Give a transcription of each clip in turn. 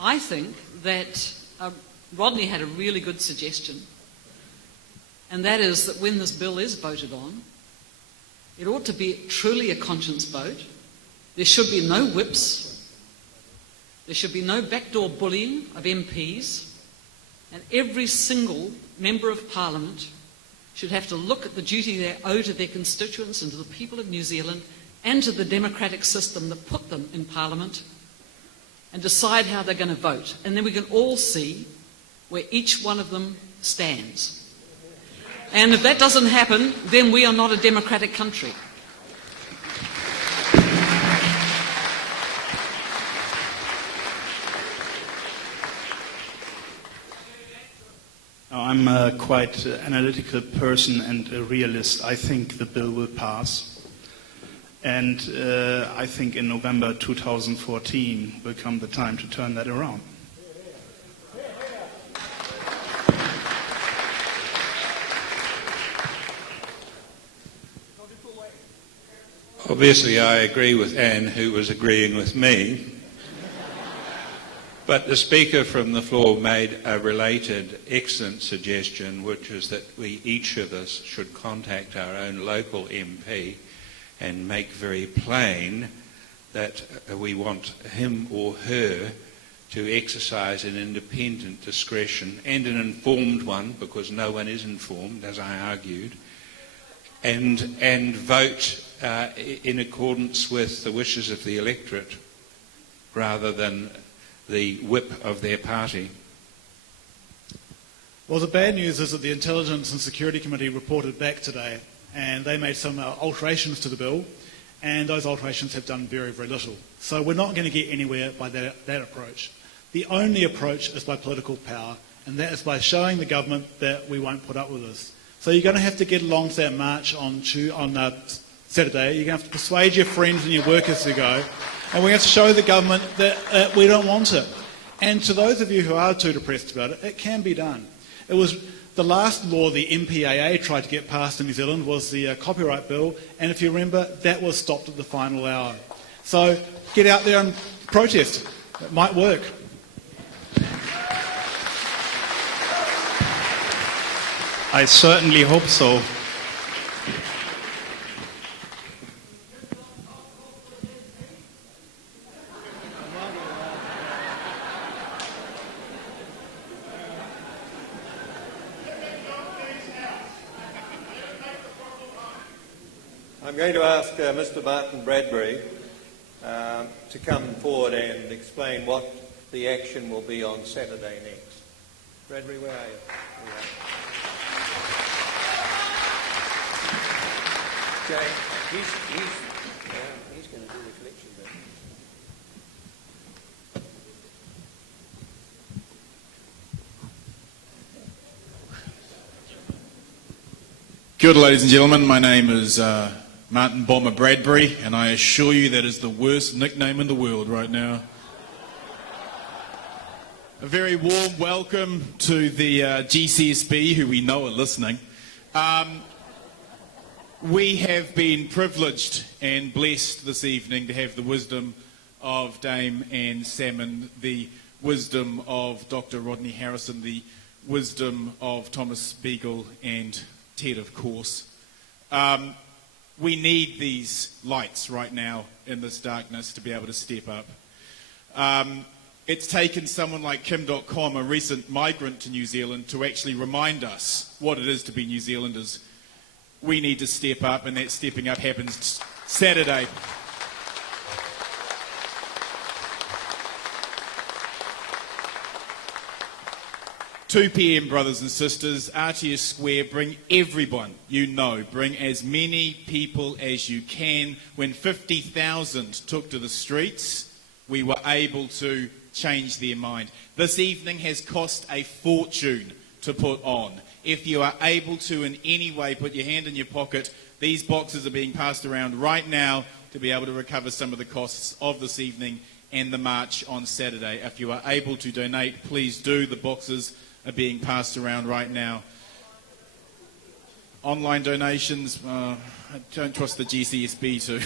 I think that Rodney had a really good suggestion, and that is that when this bill is voted on, it ought to be truly a conscience vote. There should be no whips. There should be no backdoor bullying of MPs, and every single member of Parliament should have to look at the duty they owe to their constituents and to the people of New Zealand and to the democratic system that put them in Parliament, and decide how they're going to vote. And then we can all see where each one of them stands. And if that doesn't happen, then we are not a democratic country. I'm quite an analytical person and a realist. I think the bill will pass. And I think in November 2014 will come the time to turn that around. Obviously, I agree with Anne, who was agreeing with me. But the Speaker from the floor made a related excellent suggestion, which is that we, each of us, should contact our own local MP and make very plain that we want him or her to exercise an independent discretion and an informed one, because no one is informed, as I argued, and vote in accordance with the wishes of the electorate rather than the whip of their party. Well, the bad news is that the Intelligence and Security Committee reported back today, and they made some alterations to the bill, and those alterations have done very, very little. So we're not going to get anywhere by that approach. The only approach is by political power, and that is by showing the government that we won't put up with this. So you're going to have to get along to that march on Saturday. You're going to have to persuade your friends and your workers to go, and we have to show the government that we don't want it. And to those of you who are too depressed about it, it can be done. It was the last law the MPAA tried to get passed in New Zealand was the copyright bill, and if you remember, that was stopped at the final hour. So get out there and protest. It might work. I certainly hope so. I'm going to ask Mr. Martin Bradbury to come forward and explain what the action will be on Saturday next. Bradbury, where are you? Jane, he's going to do the collection bit. Kia ora, ladies and gentlemen. My name is Martin Bomber Bradbury, and I assure you that is the worst nickname in the world right now. A very warm welcome to the GCSB, who we know are listening. We have been privileged and blessed this evening to have the wisdom of Dame Anne Salmon, the wisdom of Dr. Rodney Harrison, the wisdom of Thomas Beagle and Ted, of course. We need these lights right now in this darkness to be able to step up. It's taken someone like Kim.com, a recent migrant to New Zealand, to actually remind us what it is to be New Zealanders. We need to step up, and that stepping up happens Saturday. "2 p.m, brothers and sisters, RTS Square, bring everyone you know, bring as many people as you can. When 50,000 took to the streets, we were able to change their mind. This evening has cost a fortune to put on. If you are able to in any way put your hand in your pocket, these boxes are being passed around right now to be able to recover some of the costs of this evening and the march on Saturday. If you are able to donate, please do. The boxes are being passed around right now. Online donations, I don't trust the GCSB to.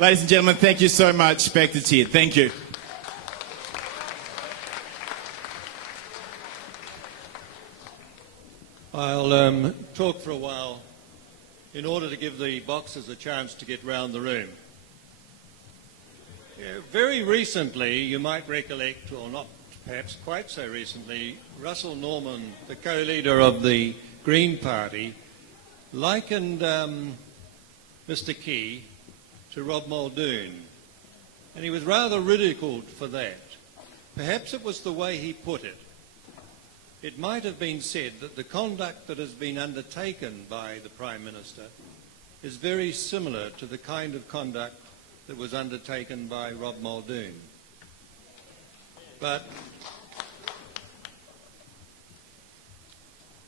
Ladies and gentlemen, thank you so much. Back to Ted. Thank you. I'll talk for a while in order to give the boxers a chance to get round the room. Very recently, you might recollect, or not perhaps quite so recently, Russell Norman, the co-leader of the Green Party, likened Mr Key to Rob Muldoon, and he was rather ridiculed for that. Perhaps it was the way he put it. It might have been said that the conduct that has been undertaken by the Prime Minister is very similar to the kind of conduct that was undertaken by Rob Muldoon. But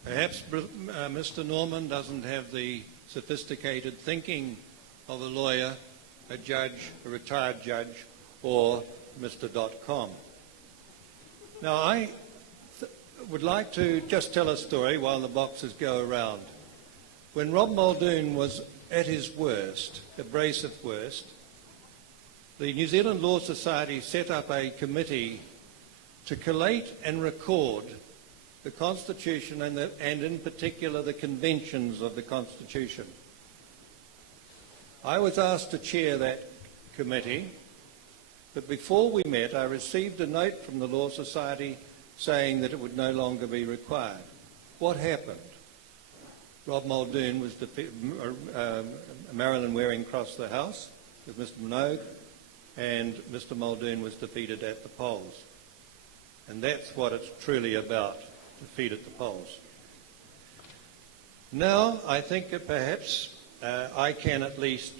perhaps Mr Norman doesn't have the sophisticated thinking of a lawyer, a judge, a retired judge, or Mr .com. Now, I would like to just tell a story while the boxes go around. When Rob Muldoon was at his worst, abrasive worst, the New Zealand Law Society set up a committee to collate and record the Constitution and in particular the conventions of the Constitution. I was asked to chair that committee, but before we met I received a note from the Law Society saying that it would no longer be required. What happened? Rob Muldoon was Marilyn Waring crossed the House with Mr Minogue, and Mr Muldoon was defeated at the polls. And that's what it's truly about, defeat at the polls. Now, I think that perhaps I can at least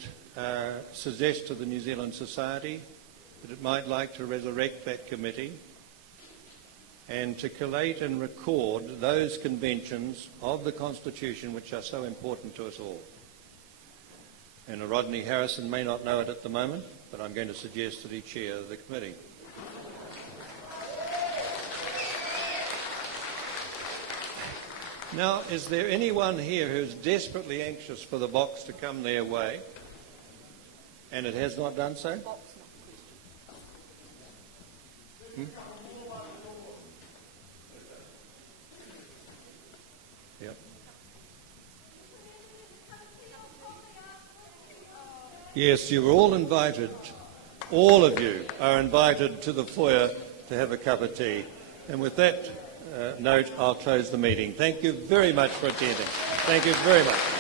suggest to the New Zealand Society that it might like to resurrect that committee and to collate and record those conventions of the Constitution which are so important to us all. And Rodney Harrison may not know it at the moment, but I'm going to suggest that he chair the committee. Now, is there anyone here who's desperately anxious for the box to come their way and it has not done so? Yep. Yes, you're all invited. All of you are invited to the foyer to have a cup of tea. And with that note, I'll close the meeting. Thank you very much for attending. Thank you very much.